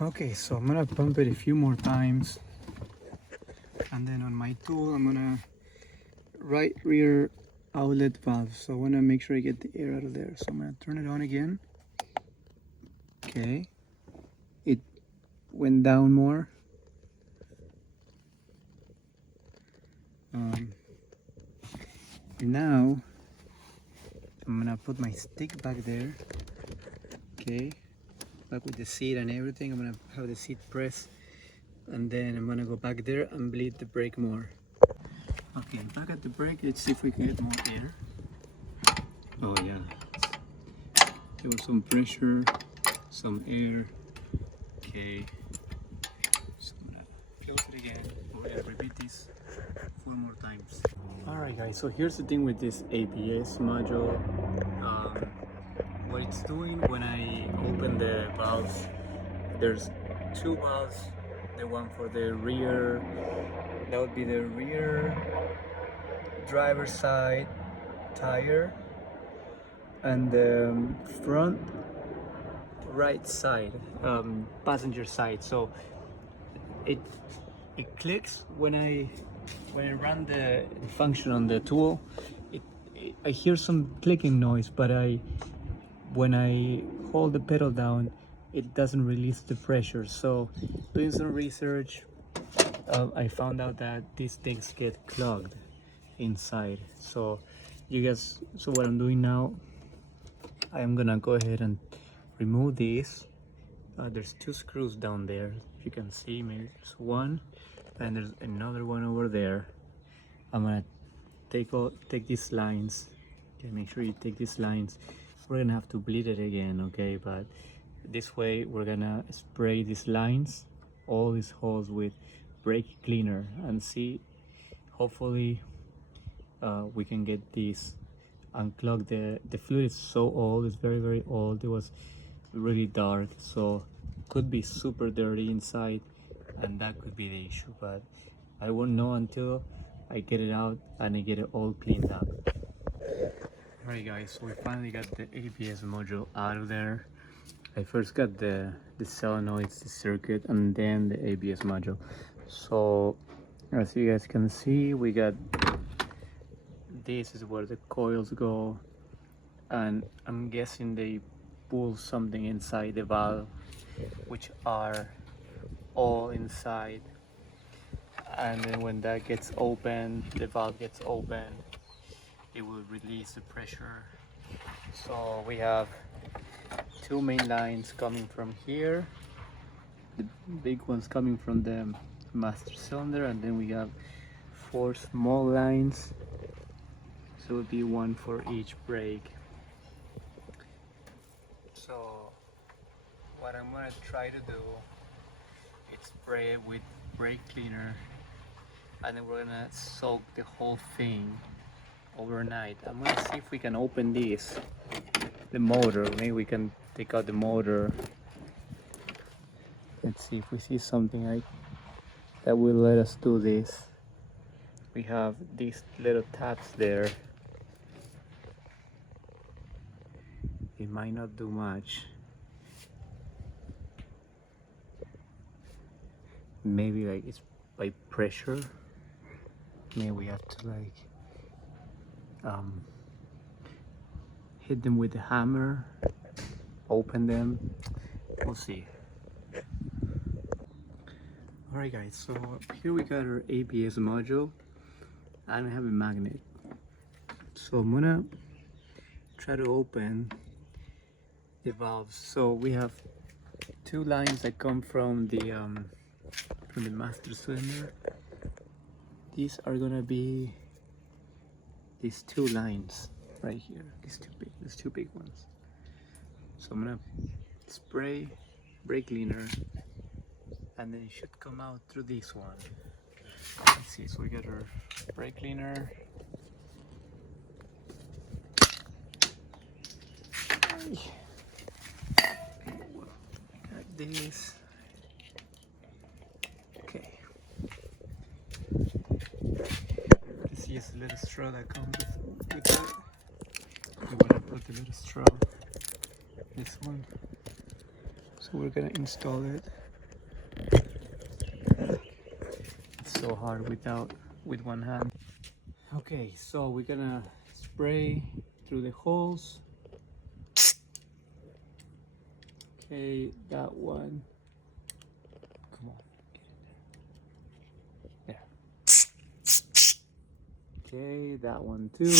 Okay, so I'm gonna pump it a few more times, and then on my tool I'm gonna right rear outlet valve, so I want to make sure I get the air out of there. So I'm going to turn it on again. Okay, it went down more. Now I'm gonna put my stick back there. Okay, back with the seat and everything. I'm gonna have the seat pressed, and then I'm gonna go back there and bleed the brake more. Okay, back at the brake. Let's see if we can get more air. Oh yeah, there was some pressure, some air. Okay, so I'm gonna close it again. We're gonna repeat this 4 more times. Alright guys, so here's the thing with this ABS module. What it's doing when I open the valves, there's 2 valves. The one for the rear, that would be the rear driver's side tire, and the front right side passenger side. So it clicks when I run the function on the tool. I hear some clicking noise, but when I hold the pedal down, it doesn't release the pressure. So doing some research, I found out that these things get clogged inside. So what I'm doing now, I'm gonna go ahead and remove these. There's 2 screws down there, if you can see. Maybe there's one and there's another one over there. I'm gonna take these lines. Okay, make sure you take these lines. We're gonna have to bleed it again, okay, but this way we're gonna spray these lines, all these holes, with brake cleaner, and see, hopefully we can get these unclogged. The fluid is so old, it's very, very old. It was really dark, so could be super dirty inside, and that could be the issue, but I won't know until I get it out and I get it all cleaned up. Alright guys, so we finally got the ABS module out of there. I first got the solenoids, the circuit, and then the ABS module. So as you guys can see, we got, this is where the coils go, and I'm guessing they pull something inside the valve, which are all inside, and then when that gets open, the valve gets open, it will release the pressure. So we have 2 main lines coming from here, the big ones coming from the master cylinder, and then we have 4 small lines, so it would be 1 for each brake. So what I'm gonna try to do is spray it with brake cleaner, and then we're gonna soak the whole thing overnight. I'm gonna see if we can open this, the motor. Maybe we can take out the motor. Let's see if we see something that will let us do this. We have these little tabs there. It might not do much. Maybe like it's by pressure. Maybe we have to like hit them with the hammer, open them. We'll see. Alright guys, so here we got our ABS module, and I have a magnet. So I'm gonna try to open the valves. So we have 2 lines that come from the master cylinder. These are gonna be these 2 lines right here, these two big ones. So I'm gonna spray brake cleaner, and then it should come out through this one. Let's see. So we got our brake cleaner. Got this. Okay. This is a little straw that comes with it. You want to put the little straw, this one. So we're gonna install it. so hard with one hand. Okay, so we're gonna spray through the holes. Okay, that one. Come on, get in there. There. Okay, that one too.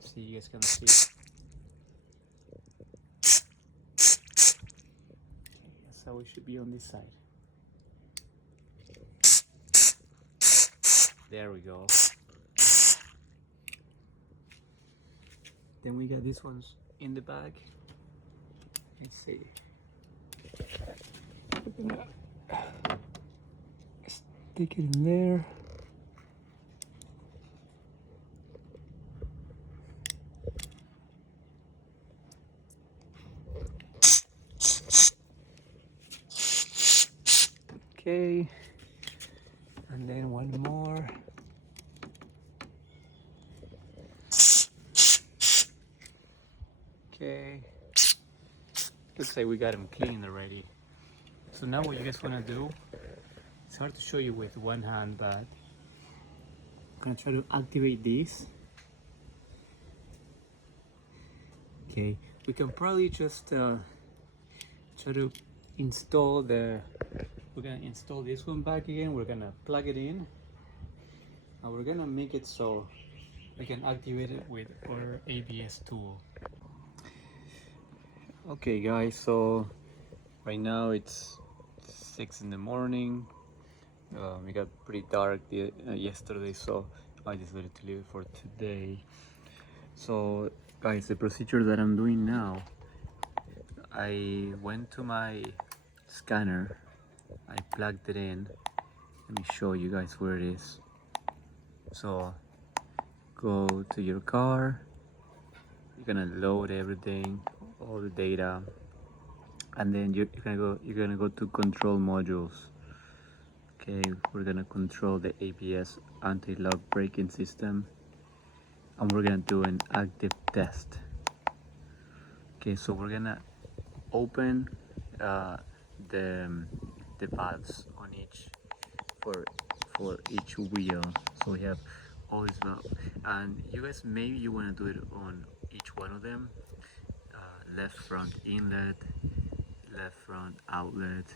See, you guys can see. That's how it should be on this side. There we go. Then we got these ones in the back. Let's see. We're gonna stick it in there. Okay, and then one more. Okay, looks like we got them clean already. So now what you guys want to do, it's hard to show you with one hand, but I'm gonna try to activate this. Okay, we can probably just try to install we're gonna install this one back again. We're gonna plug it in and we're gonna make it so we can activate it with our ABS tool. Okay guys, so right now it's 6 in the morning. It got pretty dark yesterday, so I decided to leave it for today. So guys, the procedure that I'm doing now, I went to my scanner, I plugged it in. Let me show you guys where it is. So go to your car, you're gonna load everything, all the data, and then you're gonna go to control modules. Okay, we're gonna control the ABS anti-lock braking system, and we're gonna do an active test. Okay, so we're gonna open the valves on each for each wheel. So we have all these valves, and you guys, maybe you want to do it on each one of them. Left front inlet, left front outlet,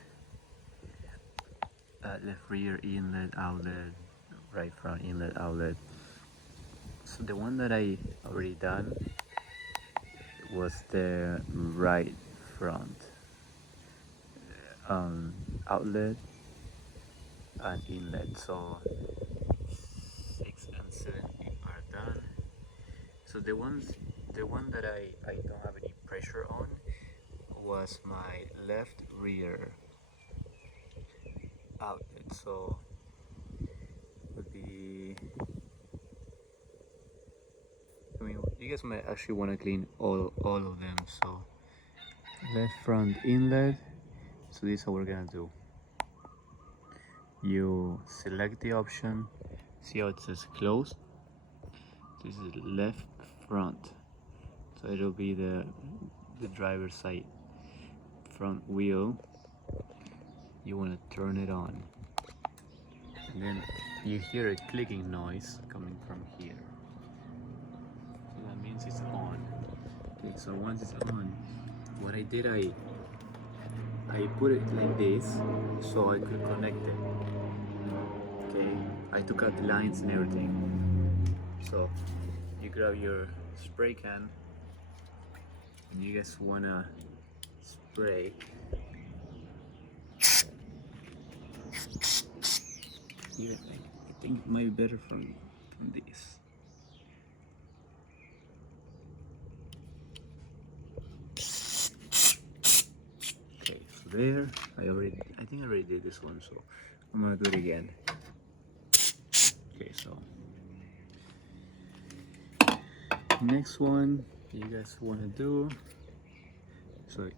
left rear inlet outlet, right front inlet outlet. So the one that I already done was the right front outlet and inlet. So 6 and 7 are done. So the one that I don't have any pressure on was my left rear outlet. So would be, I mean, you guys might actually want to clean all of them. So left front inlet. So this is how we're gonna do. You select the option, see how it says close. This is left front, so it'll be the driver's side front wheel. You want to turn it on, and then you hear a clicking noise coming from here, so that means it's on. Okay, so once it's on, what I did, I put it like this so I could connect it. Okay, I took out the lines and everything. So you grab your spray can and you guys wanna spray. Yeah, I think it might be better from this. Okay, so there, I think I already did this one, so I'm gonna do it again. Okay, so next one you guys want to do, so turn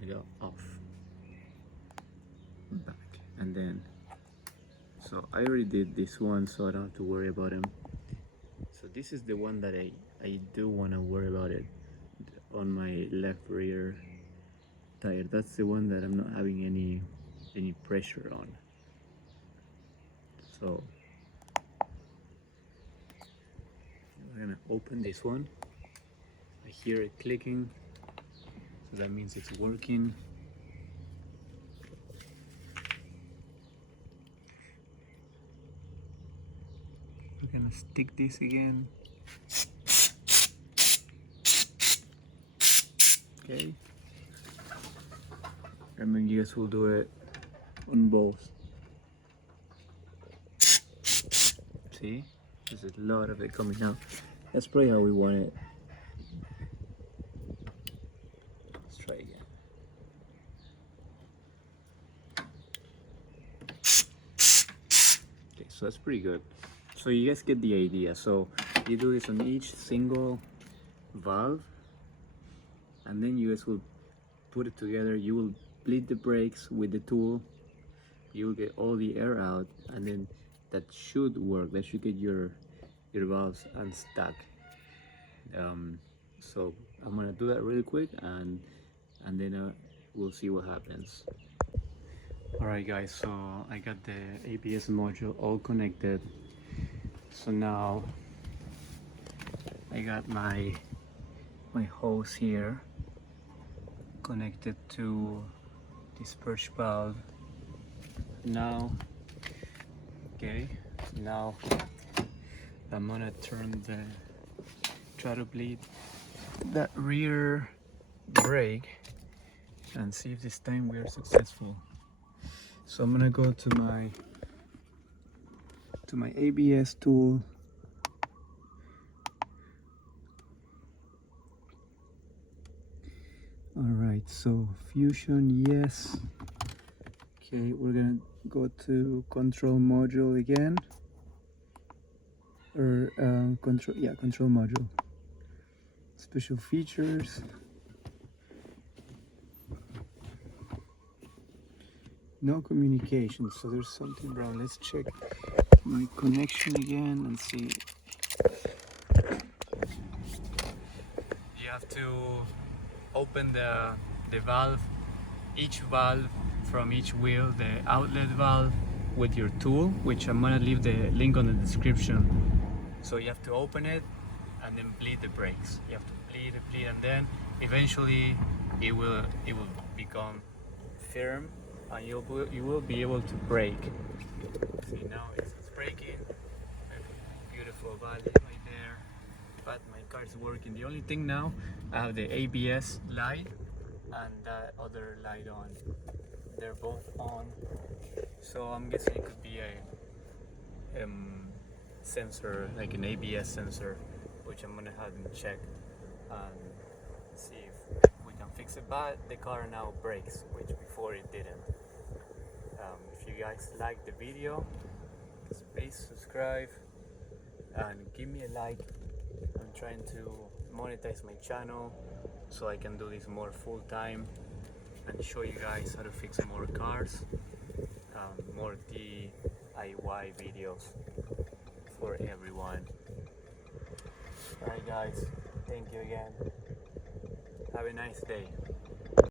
it off, back, and then, so I already did this one, so I don't have to worry about them. So this is the one that I do want to worry about it, on my left rear tire. That's the one that I'm not having any pressure on. So we're gonna open this one. I hear it clicking, so that means it's working. We're gonna stick this again. Okay. And then you guys will do it on both. See? There's a lot of it coming out. That's probably how we want it. Let's try again. Okay, so that's pretty good. So you guys get the idea. So you do this on each single valve, and then you guys will put it together. You will bleed the brakes with the tool. You will get all the air out, and then that should work. That should get your valves unstuck. So I'm gonna do that really quick, and then we'll see what happens. Alright guys, so I got the ABS module all connected. So now I got my hose here connected to this purge valve. Now, okay, now I'm gonna try to bleed that rear brake and see if this time we are successful. So I'm gonna go to my ABS tool. All right, so fusion, yes. Okay, we're gonna go to control module again, or control module. Special features. No communication, so there's something wrong. Let's check my connection again and see. You have to open the valve, each valve from each wheel, the outlet valve, with your tool, which I'm gonna leave the link on the description. So you have to open it and then bleed the brakes. You have to bleed, and then eventually it will become firm, and you will be able to brake. See, now it's braking. Beautiful valley right there. But my car is working. The only thing now, I have the ABS light and that other light on. They're both on. So I'm guessing it could be a sensor, like an ABS sensor, which I'm gonna have them check and see if we can fix it. But the car now brakes, which before it didn't. If you guys like the video, please subscribe and give me a like. I'm trying to monetize my channel so I can do this more full time and show you guys how to fix more cars, more DIY videos for everyone. Alright guys, thank you again. Have a nice day.